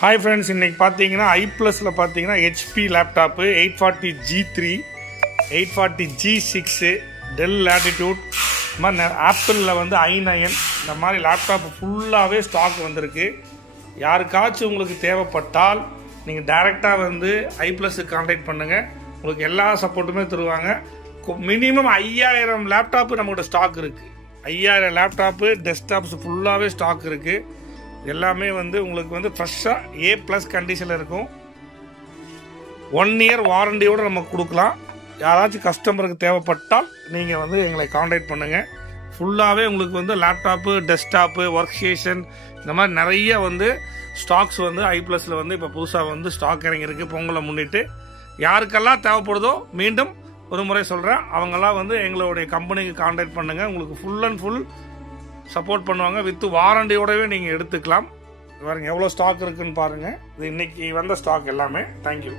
Hi friends, இன்றைக்கி பார்த்தீங்கன்னா ஐப்ளஸில் பார்த்தீங்கன்னா HP laptop 840G3, 840G6, del latitude, இந்த மாதிரி ஆப்பிளில் வந்து i9 இந்த மாதிரி லேப்டாப்பு ஃபுல்லாகவே ஸ்டாக் வந்திருக்கு. யாருக்காச்சும் உங்களுக்கு தேவைப்பட்டால் நீங்கள் டைரெக்டாக வந்து ஐப்ளஸுக்கு கான்டாக்ட் பண்ணுங்கள். உங்களுக்கு எல்லா சப்போர்ட்டுமே தருவாங்க. மினிமம் 5000 லேப்டாப்பு நம்மகிட்ட ஸ்டாக் இருக்குது. 5000 லேப்டாப்பு டெஸ்க்டாப்ஸ் ஃபுல்லாகவே ஸ்டாக் இருக்குது. எல்லாமே வந்து உங்களுக்கு வந்து ஃப்ரெஷ்ஷாக A+ கண்டிஷனில் இருக்கும். 1 இயர் வாரண்டியோடு நம்ம கொடுக்கலாம். யாராச்சும் கஸ்டமருக்கு தேவைப்பட்டால் நீங்கள் வந்து எங்களை காண்டாக்ட் பண்ணுங்கள். ஃபுல்லாகவே உங்களுக்கு வந்து லேப்டாப்பு, டெஸ்க்டாப்பு, ஒர்க் ஸ்டேஷன் இந்த மாதிரி நிறைய வந்து ஸ்டாக்ஸ் வந்து ஐப்ளஸில் வந்து இப்போ புதுசாக வந்து ஸ்டாக் இறங்கியிருக்கு. பொங்கலை முன்னிட்டு யாருக்கெல்லாம் தேவைப்படுதோ மீண்டும் ஒரு முறை சொல்கிறேன், அவங்கெல்லாம் வந்து எங்களுடைய கம்பெனிக்கு காண்டாக்ட் பண்ணுங்கள். உங்களுக்கு ஃபுல் அண்ட் ஃபுல் சப்போர்ட் பண்ணுவாங்க. வித் வாரண்டியோடவே நீங்கள் எடுத்துக்கலாம். பாருங்கள் எவ்வளோ ஸ்டாக் இருக்குன்னு பாருங்கள். இது இன்றைக்கி வந்த ஸ்டாக் எல்லாமே. தேங்க்யூ.